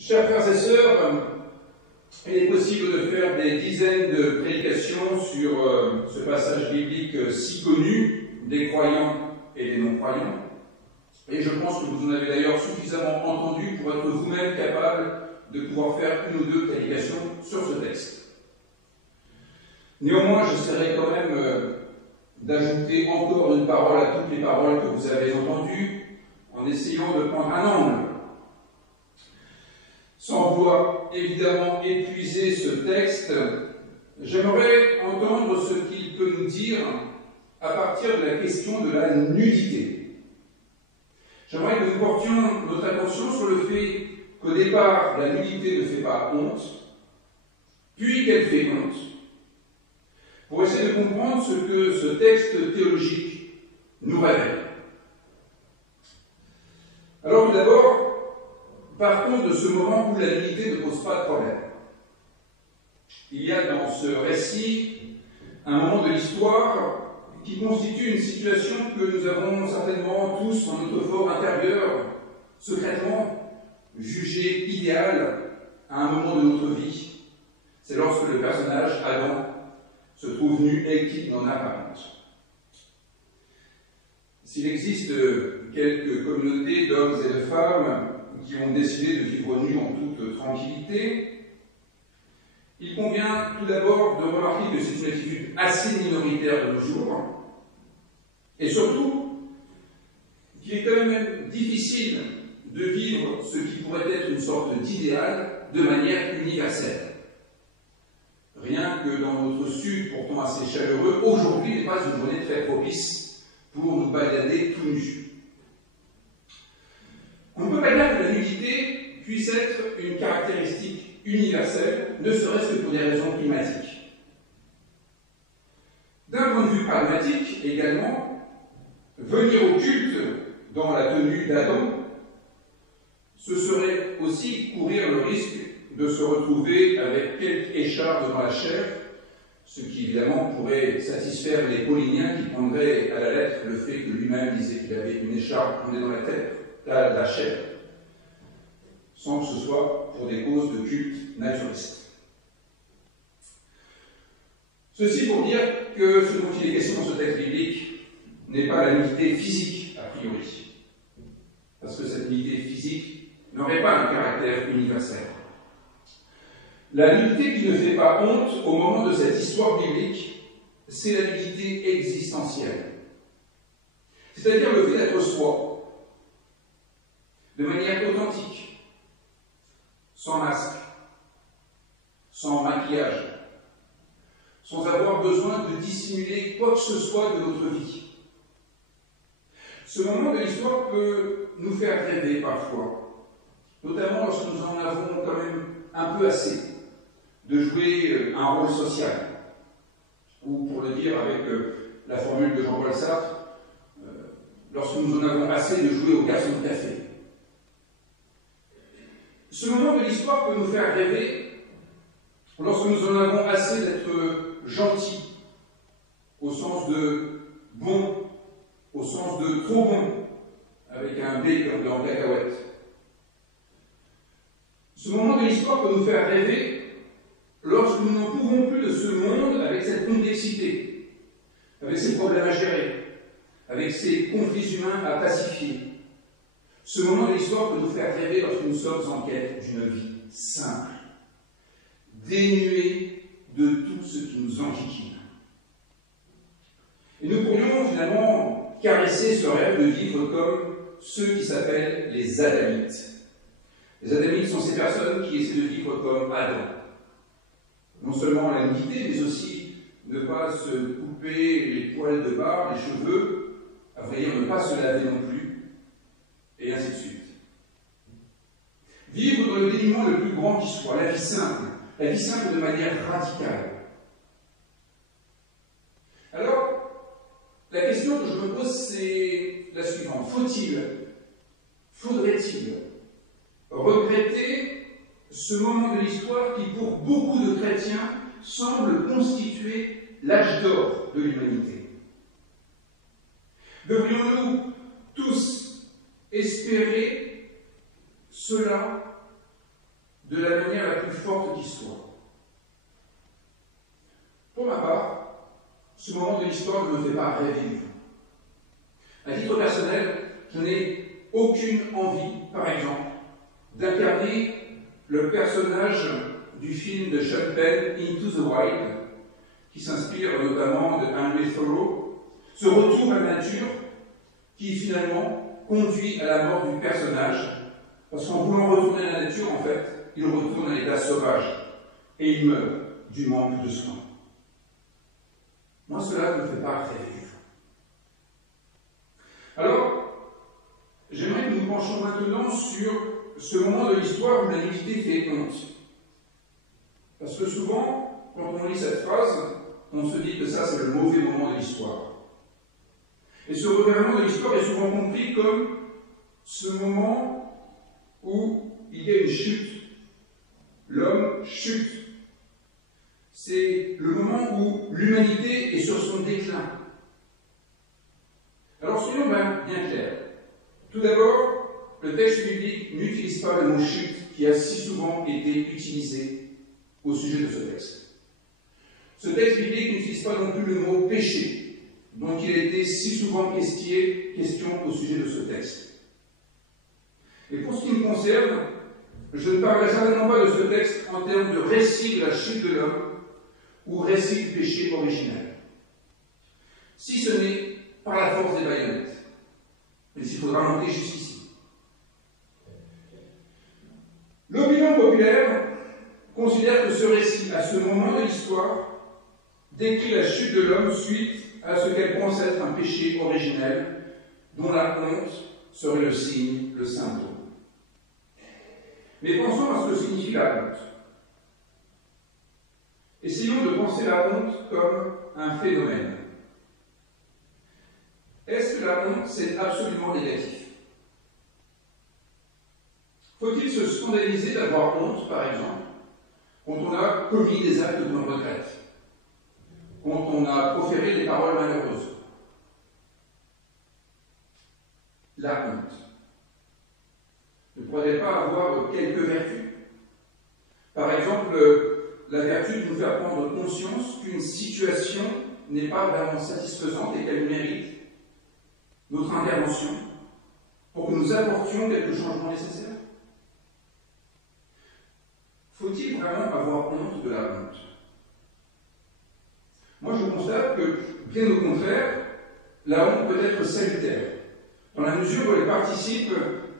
Chers frères et sœurs, il est possible de faire des dizaines de prédications sur ce passage biblique si connu des croyants et des non-croyants. Et je pense que vous en avez d'ailleurs suffisamment entendu pour être vous-même capable de pouvoir faire une ou deux prédications sur ce texte. Néanmoins, j'essaierai quand même d'ajouter encore une parole à toutes les paroles que vous avez entendues, en essayant de prendre un angle. Sans vouloir évidemment épuiser ce texte, j'aimerais entendre ce qu'il peut nous dire à partir de la question de la nudité. J'aimerais que nous portions notre attention sur le fait qu'au départ, la nudité ne fait pas honte, puis qu'elle fait honte, pour essayer de comprendre ce que ce texte théologique nous révèle. Alors tout d'abord, partons de ce moment où la nudité ne pose pas de problème. Il y a dans ce récit un moment de l'histoire qui constitue une situation que nous avons certainement tous en notre fort intérieur, secrètement, jugée idéale à un moment de notre vie. C'est lorsque le personnage, Adam, se trouve nu et qu'il n'en a pas honte. S'il existe quelques communautés d'hommes et de femmes qui ont décidé de vivre nus en toute tranquillité, il convient tout d'abord de remarquer que c'est une attitude assez minoritaire de nos jours, et surtout qu'il est quand même difficile de vivre ce qui pourrait être une sorte d'idéal de manière universelle. Rien que dans notre sud, pourtant assez chaleureux, aujourd'hui n'est pas une journée très propice pour nous balader tout nus. On ne peut pas dire que la nudité puisse être une caractéristique universelle, ne serait-ce que pour des raisons climatiques. D'un point de vue pragmatique, également, venir au culte dans la tenue d'Adam, ce serait aussi courir le risque de se retrouver avec quelques écharpes dans la chair, ce qui évidemment pourrait satisfaire les Pauliniens qui prendraient à la lettre le fait que lui-même disait qu'il avait une écharpe tournée dans la chair, sans que ce soit pour des causes de culte naturiste. Ceci pour dire que ce dont il est question dans ce texte biblique n'est pas la nudité physique a priori, parce que cette nudité physique n'aurait pas un caractère universel. La nudité qui ne fait pas honte au moment de cette histoire biblique, c'est la nudité existentielle. C'est-à-dire le fait d'être soi, de manière authentique, sans masque, sans maquillage, sans avoir besoin de dissimuler quoi que ce soit de notre vie. Ce moment de l'histoire peut nous faire rêver parfois, notamment lorsque nous en avons quand même un peu assez de jouer un rôle social, ou pour le dire avec la formule de Jean-Paul Sartre, lorsque nous en avons assez de jouer au garçon de café. Ce moment de l'histoire peut nous faire rêver lorsque nous en avons assez d'être gentils, au sens de bon, au sens de trop bon, avec un B comme dans cacahuète. Ce moment de l'histoire peut nous faire rêver lorsque nous n'en pouvons plus de ce monde avec cette complexité, avec ses problèmes à gérer, avec ses conflits humains à pacifier. Ce moment de l'histoire peut nous faire rêver lorsque nous sommes en quête d'une vie simple, dénuée de tout ce qui nous enquiquine. Et nous pourrions finalement caresser ce rêve de vivre comme ceux qui s'appellent les Adamites. Les Adamites sont ces personnes qui essaient de vivre comme Adam. Non seulement la nudité, mais aussi ne pas se couper les poils de barbe, les cheveux, à vrai dire ne pas se laver non plus, et ainsi de suite. Vivre dans le dénuement le plus grand qui soit, la vie simple de manière radicale. Alors, la question que je me pose, c'est la suivante. Faudrait-il regretter ce moment de l'histoire qui, pour beaucoup de chrétiens, semble constituer l'âge d'or de l'humanité? Devrions-nous tous espérer cela de la manière la plus forte qui soit. Pour ma part, ce moment de l'histoire ne me fait pas rêver du tout. À titre personnel, je n'ai aucune envie, par exemple, d'incarner le personnage du film de Sean Penn, Into the Wild, qui s'inspire notamment de Henry Thoreau, ce retour à la nature qui finalement conduit à la mort du personnage, parce qu'en voulant retourner à la nature, en fait, il retourne à l'état sauvage et il meurt du manque de soins. Moi, cela ne me fait pas rêver du tout. Alors, j'aimerais que nous nous penchions maintenant sur ce moment de l'histoire où la nudité fait honte. Parce que souvent, quand on lit cette phrase, on se dit que ça, c'est le mauvais moment de l'histoire. Et ce revirement de l'histoire est souvent compris comme ce moment où il y a une chute. L'homme chute. C'est le moment où l'humanité est sur son déclin. Alors soyons bien clairs. Tout d'abord, le texte biblique n'utilise pas le mot chute qui a si souvent été utilisé au sujet de ce texte. Ce texte biblique n'utilise pas non plus le mot péché, dont il a été si souvent question au sujet de ce texte. Et pour ce qui me concerne, je ne parlerai certainement pas de ce texte en termes de récit de la chute de l'homme ou récit du péché originel. Si ce n'est par la force des baïonnettes. Mais il faudra monter jusqu'ici. L'opinion populaire considère que ce récit, à ce moment de l'histoire, décrit la chute de l'homme suite à ce qu'elle pense être un péché originel, dont la honte serait le signe, le symptôme. Mais pensons à ce que signifie la honte. Essayons de penser la honte comme un phénomène. Est-ce que la honte, c'est absolument négatif? Faut-il se scandaliser d'avoir honte, par exemple, quand on a commis des actes que l'on regrette, quand on a proféré des paroles malheureuses? La honte ne pourrait-elle pas avoir quelques vertus? Par exemple, la vertu de nous faire prendre conscience qu'une situation n'est pas vraiment satisfaisante et qu'elle mérite notre intervention pour que nous apportions quelques changements nécessaires. Faut-il vraiment avoir honte de la honte? Moi, je constate que, bien au contraire, la honte peut être salutaire, dans la mesure où elle participe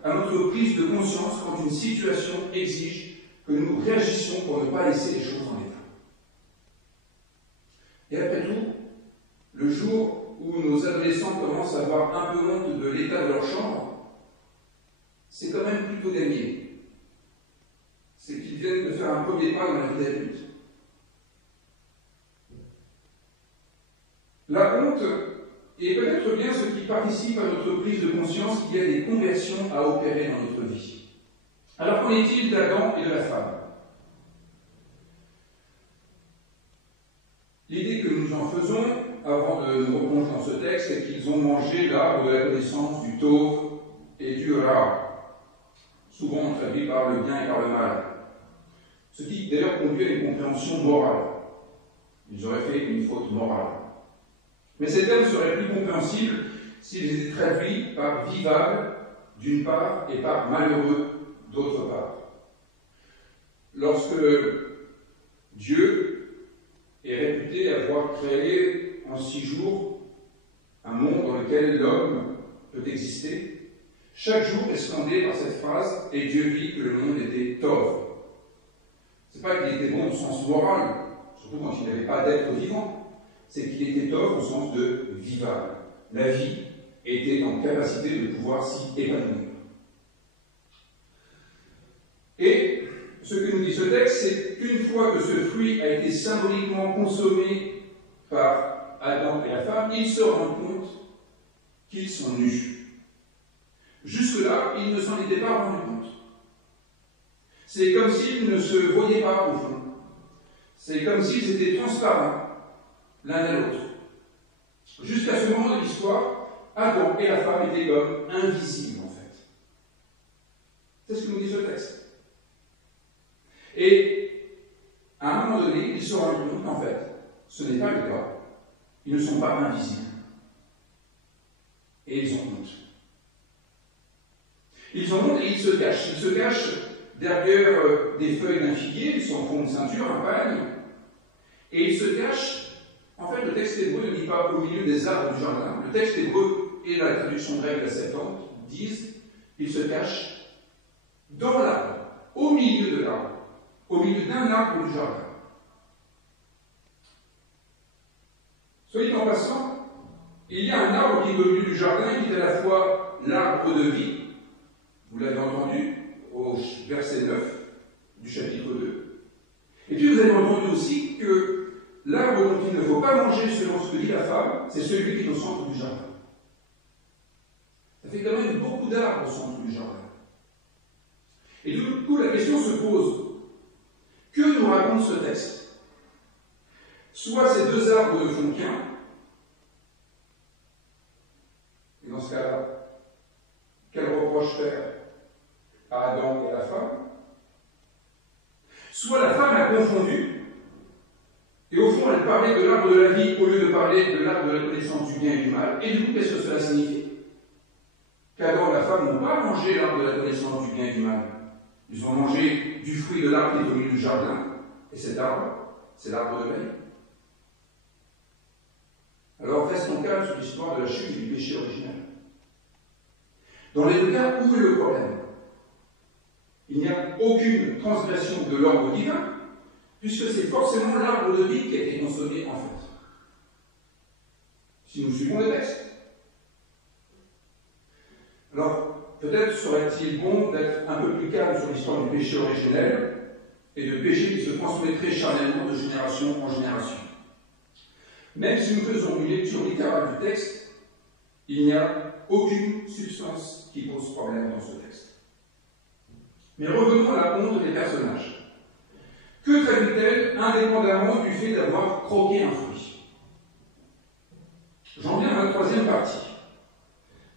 à notre prise de conscience quand une situation exige que nous réagissions pour ne pas laisser les choses en état. Et après tout, le jour où nos adolescents commencent à avoir un peu honte de l'état de leur chambre, c'est quand même plutôt gagné. C'est qu'ils viennent de faire un premier pas dans la vie d'adulte. La honte est peut-être bien ce qui participe à notre prise de conscience qu'il y a des conversions à opérer dans notre vie. Alors qu'en est-il d'Adam et de la femme? L'idée que nous en faisons, avant de nous replonger dans ce texte, c'est qu'ils ont mangé l'arbre de la connaissance du Tov et du Ra, souvent traduit par le bien et par le mal. Ce qui d'ailleurs conduit à une compréhension morale. Ils auraient fait une faute morale. Mais ces termes seraient plus compréhensibles s'ils étaient traduits par vivable d'une part et par malheureux d'autre part. Lorsque Dieu est réputé avoir créé en 6 jours un monde dans lequel l'homme peut exister, chaque jour est scandé par cette phrase « Et Dieu vit que le monde était tov ». C'est pas qu'il était bon au sens moral, surtout quand il n'avait pas d'être vivant, c'est qu'il était tov au sens de vivable. La vie était en capacité de pouvoir s'y épanouir. Et ce que nous dit ce texte, c'est qu'une fois que ce fruit a été symboliquement consommé par Adam et la femme, ils se rendent compte qu'ils sont nus. Jusque-là, ils ne s'en étaient pas rendus compte. C'est comme s'ils ne se voyaient pas au fond. C'est comme s'ils étaient transparents l'un à l'autre. Jusqu'à ce moment de l'histoire, Adam et la femme étaient comme invisibles en fait. C'est ce que nous dit ce texte. Et à un moment donné, ils se rendent compte qu'en fait, ce n'est pas le cas. Ils ne sont pas invisibles. Et ils ont honte. Ils ont honte et ils se cachent. Ils se cachent derrière des feuilles d'un figuier, ils s'en font une ceinture, un pagne. Et ils se cachent. En fait, le texte hébreu ne dit pas au milieu des arbres du jardin. Le texte hébreu et la traduction grecque de la Septante disent qu'ils se cachent dans l'arbre, au milieu de l'arbre, au milieu d'un arbre du jardin. Soit dit en passant, il y a un arbre qui est au milieu du jardin, qui est à la fois l'arbre de vie, vous l'avez entendu au verset 9 du chapitre 2, et puis vous avez entendu aussi que l'arbre dont il ne faut pas manger selon ce que dit la femme, c'est celui qui est au centre du jardin. Ça fait quand même beaucoup d'arbres au centre du jardin. Et du coup, la question se pose, que nous raconte ce texte? Soit ces deux arbres ne font qu'un, et dans ce cas-là, quel reproche faire à Adam et à la femme? Soit la femme a confondu, et au fond elle parlait de l'arbre de la vie au lieu de parler de l'arbre de la connaissance du bien et du mal, et du coup, qu'est-ce que cela signifie? Qu'Adam et la femme n'ont pas mangé l'arbre de la connaissance du bien et du mal. Ils ont mangé du fruit de l'arbre qui est au milieu du jardin, et cet arbre, c'est l'arbre de la vie. Alors restons calmes sur l'histoire de la chute et du péché originel. Dans les deux cas, où est le problème? Il n'y a aucune transgression de l'ordre divin, puisque c'est forcément l'arbre de vie qui a été consommé en fait. Si nous suivons le texte. Alors, peut-être serait-il bon d'être un peu plus calme sur l'histoire du péché originel et de péché qui se transmettrait charnellement de génération en génération. Même si nous faisons une lecture littérale du texte, il n'y a aucune substance qui pose problème dans ce texte. Mais revenons à la honte des personnages. Que traduit-elle indépendamment du fait d'avoir croqué un fruit? J'en viens à la troisième partie.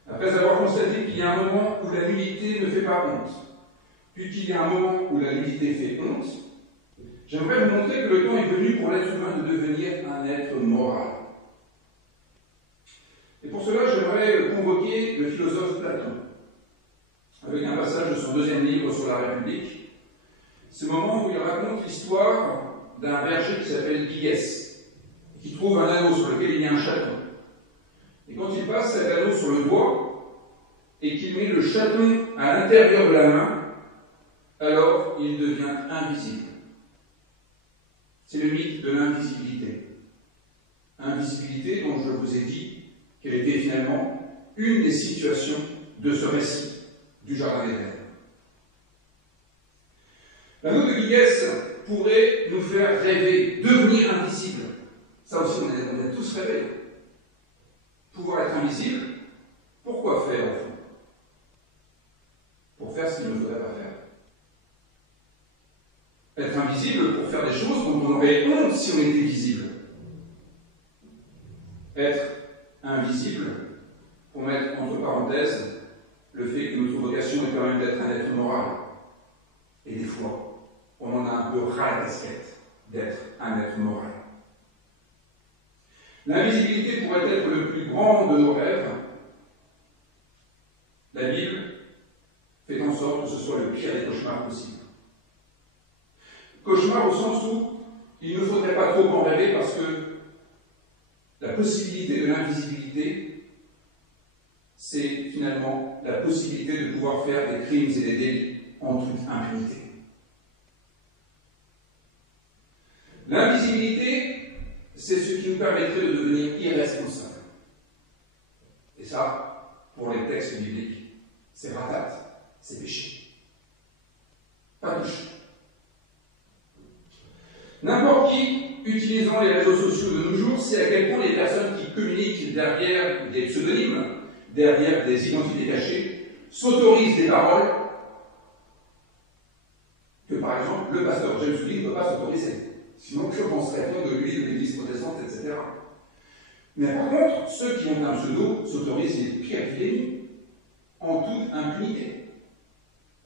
Après avoir constaté qu'il y a un moment où la nudité ne fait pas honte, puis qu'il y a un moment où la nudité fait honte, j'aimerais vous montrer que le temps est venu pour l'être humain de devenir un être moral. Et pour cela, j'aimerais convoquer le philosophe Platon, avec un passage de son deuxième livre sur la République, ce moment où il raconte l'histoire d'un berger qui s'appelle Gyges, qui trouve un anneau sur lequel il y a un chaton. Et quand il passe cet anneau sur le doigt, et qu'il met le chaton à l'intérieur de la main, alors il devient invisible. C'est le mythe de l'invisibilité. Invisibilité dont je vous ai dit qu'elle était finalement une des situations de ce récit du Jardin d'Éden. L'anneau de Gyges pourrait nous faire rêver, devenir invisible. Ça aussi, on a tous rêvé. Pouvoir être invisible, pourquoi faire en fait? Pour faire ce qu'il ne faudrait pas faire. Être invisible pour faire des choses dont on aurait honte si on était visible. Être invisible pour mettre entre parenthèses le fait que notre vocation est quand même d'être un être moral. Et des fois, on en a un peu ras la casquette d'être un être moral. L'invisibilité pourrait être le plus grand de nos rêves. La Bible fait en sorte que ce soit le pire des cauchemars possibles. Cauchemar au sens où il ne faudrait pas trop en rêver parce que la possibilité de l'invisibilité, c'est finalement la possibilité de pouvoir faire des crimes et des délits en toute impunité. L'invisibilité, c'est ce qui nous permettrait de devenir irresponsables. Et ça, pour les textes bibliques, c'est ratate, c'est péché. Pas touché. N'importe qui, utilisant les réseaux sociaux de nos jours, sait à quel point les personnes qui communiquent derrière des pseudonymes, derrière des identités cachées, s'autorisent des paroles que, par exemple, le pasteur James Lee ne peut pas s'autoriser. Sinon, que penserait-on de lui, de l'Église protestante, etc. Mais par contre, ceux qui ont un pseudo s'autorisent les pires épidémies, en toute impunité,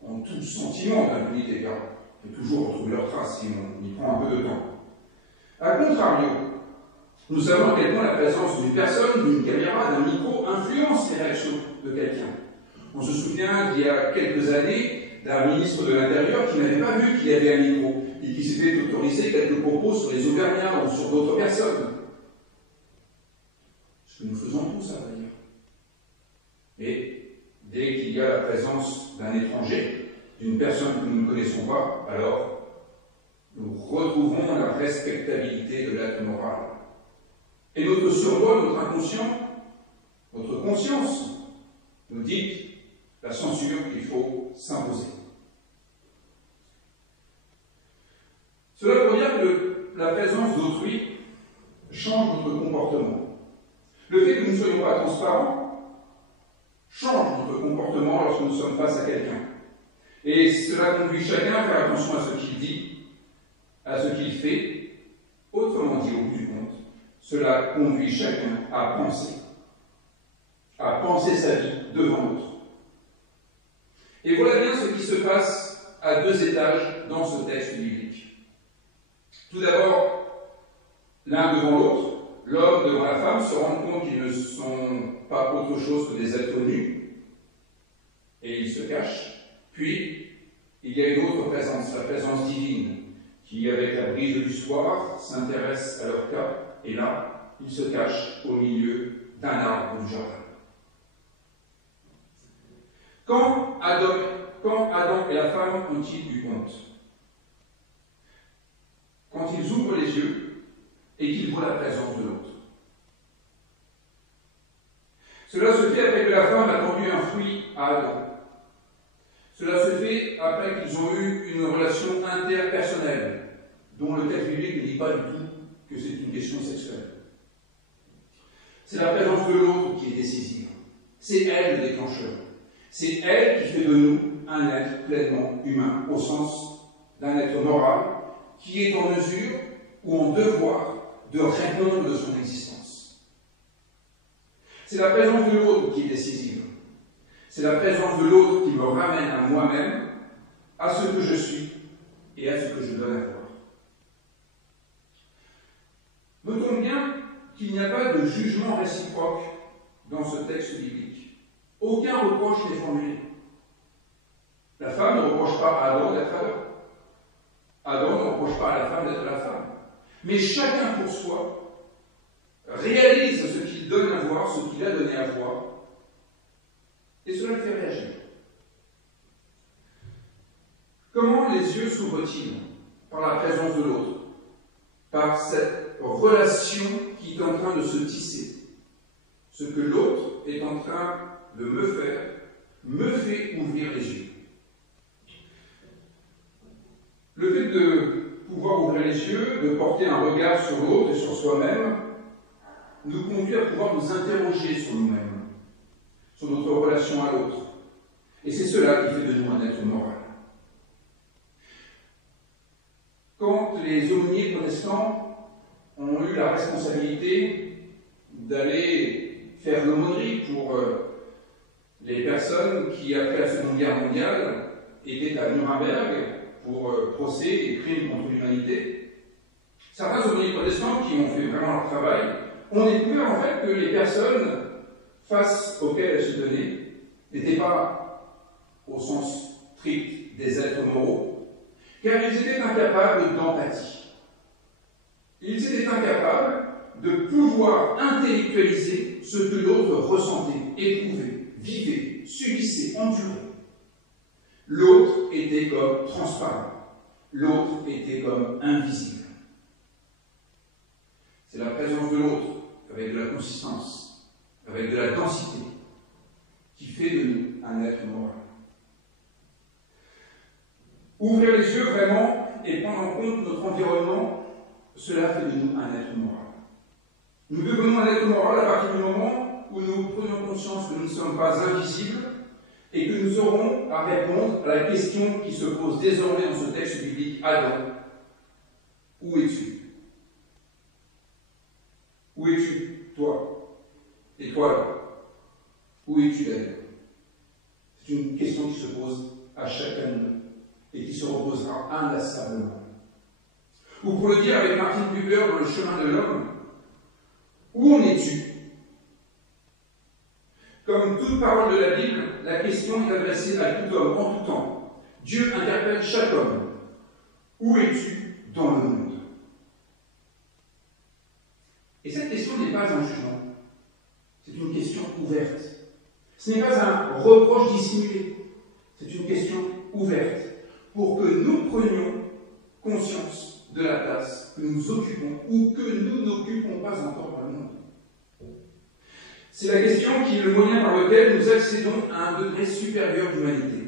en tout sentiment d'impunité, car peut toujours retrouver leurs traces si on y prend un peu de temps. A contrario, nous savons à quel point la présence d'une personne, d'une caméra, d'un micro influence les réactions de quelqu'un. On se souvient d'il y a quelques années d'un ministre de l'Intérieur qui n'avait pas vu qu'il y avait un micro et qui s'était autorisé quelques propos sur les Auvergnats ou sur d'autres personnes. Ce que nous faisons tous, à vrai dire. Et dès qu'il y a la présence d'un étranger, d'une personne que nous ne connaissons pas, alors nous retrouvons la respectabilité de l'acte moral. Et notre survol, notre inconscient, notre conscience nous dicte la censure qu'il faut s'imposer. Cela veut dire que la présence d'autrui change notre comportement. Le fait que nous ne soyons pas transparents change notre comportement lorsque nous sommes face à quelqu'un. Et cela conduit chacun à faire attention à ce qu'il dit, à ce qu'il fait. Autrement dit, au bout du compte, cela conduit chacun à penser sa vie devant l'autre. Et voilà bien ce qui se passe à deux étages dans ce texte biblique. Tout d'abord, l'un devant l'autre, l'homme devant la femme se rendent compte qu'ils ne sont pas autre chose que des êtres nus, et ils se cachent. Puis, il y a une autre présence, la présence divine, qui, avec la brise du soir, s'intéresse à leur cas, et là, ils se cachent au milieu d'un arbre du jardin. Quand Adam et la femme ont-ils eu compte? Quand ils ouvrent les yeux et qu'ils voient la présence de l'autre. Cela se fait après que la femme a tendu un fruit à Adam. Cela se fait après qu'ils ont eu une relation interpersonnelle, dont le texte biblique ne dit pas du tout que c'est une question sexuelle. C'est la présence de l'autre qui est décisive. C'est elle le déclencheur. C'est elle qui fait de nous un être pleinement humain, au sens d'un être moral, qui est en mesure ou en devoir de répondre de son existence. C'est la présence de l'autre qui est décisive. C'est la présence de l'autre qui me ramène à moi-même, à ce que je suis et à ce que je dois avoir. Notons bien qu'il n'y a pas de jugement réciproque dans ce texte biblique. Aucun reproche n'est formulé. La femme ne reproche pas à Adam d'être Adam. Adam ne reproche pas à la femme d'être la femme. Mais chacun pour soi réalise ce qu'il donne à voir, ce qu'il a donné à voir, et cela le fait réagir. Comment les yeux s'ouvrent-ils? Par la présence de l'autre, par cette relation qui est en train de se tisser. Ce que l'autre est en train de me faire, me fait ouvrir les yeux. Le fait de pouvoir ouvrir les yeux, de porter un regard sur l'autre et sur soi-même, nous conduit à pouvoir nous interroger sur nous-mêmes, sur notre relation à l'autre. Et c'est cela qui fait de nous un être moral. Quand les aumôniers protestants ont eu la responsabilité d'aller faire l'aumônerie pour les personnes qui, après la Seconde Guerre mondiale, étaient à Nuremberg pour procès et crimes contre l'humanité, certains aumôniers protestants qui ont fait vraiment leur travail ont découvert en fait que les personnes face auxquelles elles se tenaient n'étaient pas, au sens strict, des êtres moraux, car ils étaient incapables d'empathie. Ils étaient incapables de pouvoir intellectualiser ce que l'autre ressentait, éprouvait, vivait, subissait, endurait. L'autre était comme transparent, l'autre était comme invisible. C'est la présence de l'autre, avec de la consistance, avec de la densité, qui fait de nous un être moral. Ouvrir les yeux vraiment et prendre en compte notre environnement, cela fait de nous un être moral. Nous devenons un être moral à partir du moment où nous prenons conscience que nous ne sommes pas invisibles et que nous aurons à répondre à la question qui se pose désormais dans ce texte biblique: Adam, où es-tu? Où es-tu, toi? Et toi, là? Où es-tu d'ailleurs? C'est une question qui se pose à chacun de nous. et qui se reposera inlassablement. Ou pour le dire avec Martin Buber dans Le chemin de l'homme, où en es-tu? Comme toute parole de la Bible, la question est adressée à tout homme en tout temps. Dieu interpelle chaque homme. Où es-tu dans le monde? Et cette question n'est pas un jugement, c'est une question ouverte. Ce n'est pas un reproche dissimulé, c'est une question ouverte pour que nous prenions conscience de la place que nous occupons ou que nous n'occupons pas encore dans le monde. C'est la question qui est le moyen par lequel nous accédons à un degré supérieur d'humanité,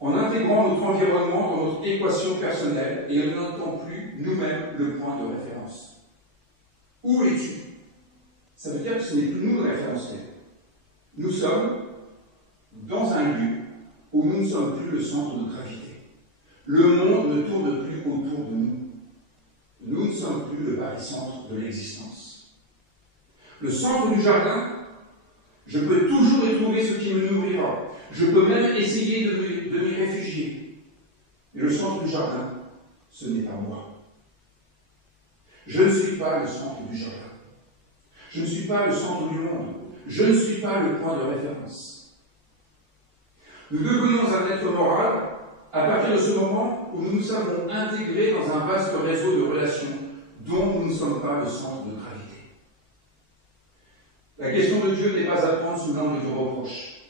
en intégrant notre environnement dans notre équation personnelle et en ne notant plus nous-mêmes le point de référence. Où es-tu? Ça veut dire que ce n'est plus nous le référentiel. Nous sommes dans un lieu où nous ne sommes plus le centre de gravité. Le monde ne tourne plus autour de nous. Nous ne sommes plus le barycentre de l'existence. Le centre du jardin, je peux toujours y trouver ce qui me nourrira. Je peux même essayer de m'y réfugier. Mais le centre du jardin, ce n'est pas moi. Je ne suis pas le centre du jardin. Je ne suis pas le centre du monde. Je ne suis pas le point de référence. Nous devenions un être moral à partir de ce moment où nous nous savons intégrés dans un vaste réseau de relations dont nous ne sommes pas le centre de gravité. La question de Dieu n'est pas à prendre sous l'angle du reproche.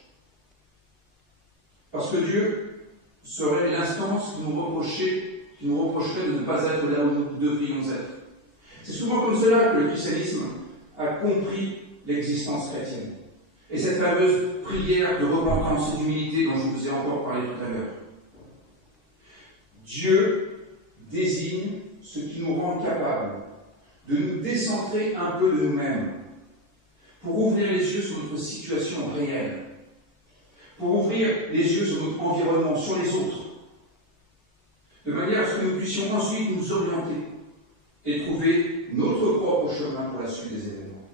Parce que Dieu serait l'instance qui nous reprocherait de ne pas être là où nous devrions être. C'est souvent comme cela que le christianisme a compris l'existence chrétienne. Et cette fameuse prière de repentance et d'humilité dont je vous ai encore parlé tout à l'heure. Dieu désigne ce qui nous rend capables de nous décentrer un peu de nous-mêmes, pour ouvrir les yeux sur notre situation réelle, pour ouvrir les yeux sur notre environnement, sur les autres, de manière à ce que nous puissions ensuite nous orienter et trouver notre propre chemin pour la suite des événements.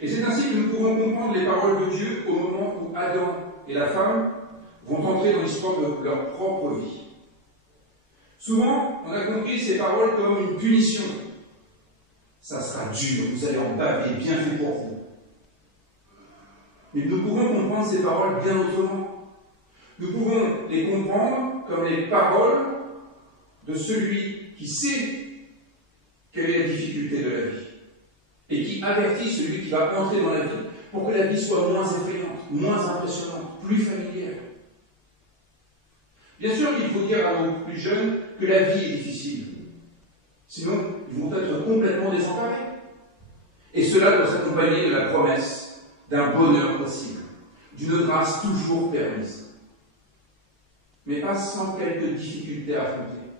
Et c'est ainsi que nous pouvons comprendre les paroles de Dieu au moment où Adam et la femme vont entrer dans l'histoire de leur propre vie. Souvent, on a compris ces paroles comme une punition. Ça sera dur, vous allez en baver, bien fait pour vous. Mais nous pouvons comprendre ces paroles bien autrement. Nous pouvons les comprendre comme les paroles de celui qui sait quelle est la difficulté de la vie et qui avertit celui qui va entrer dans la vie pour que la vie soit moins effrayante, moins impressionnante, plus familière. Bien sûr qu'il faut dire à nos plus jeunes que la vie est difficile. Sinon, ils vont être complètement désemparés. Et cela doit s'accompagner de la promesse d'un bonheur possible, d'une grâce toujours permise. Mais pas sans quelques difficultés à affronter,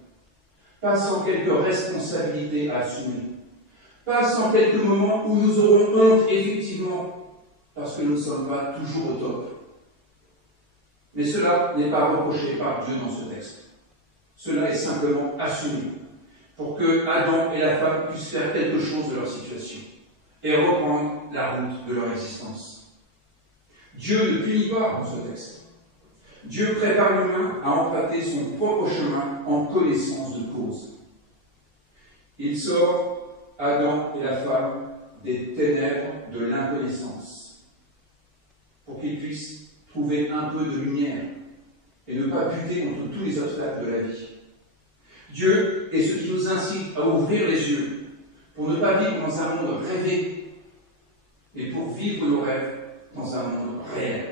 pas sans quelques responsabilités à assumer, pas sans quelques moments où nous aurons honte, effectivement, parce que nous ne sommes pas toujours au top. Mais cela n'est pas reproché par Dieu dans ce texte. Cela est simplement assumé pour que Adam et la femme puissent faire quelque chose de leur situation et reprendre la route de leur existence. Dieu ne punit pas dans ce texte. Dieu prépare l'humain à emprunter son propre chemin en connaissance de cause. Il sort Adam et la femme des ténèbres de l'inconnaissance pour qu'ils puissent trouver un peu de lumière et ne pas buter contre tous les obstacles de la vie. Dieu est ce qui nous incite à ouvrir les yeux pour ne pas vivre dans un monde rêvé, mais pour vivre nos rêves dans un monde réel.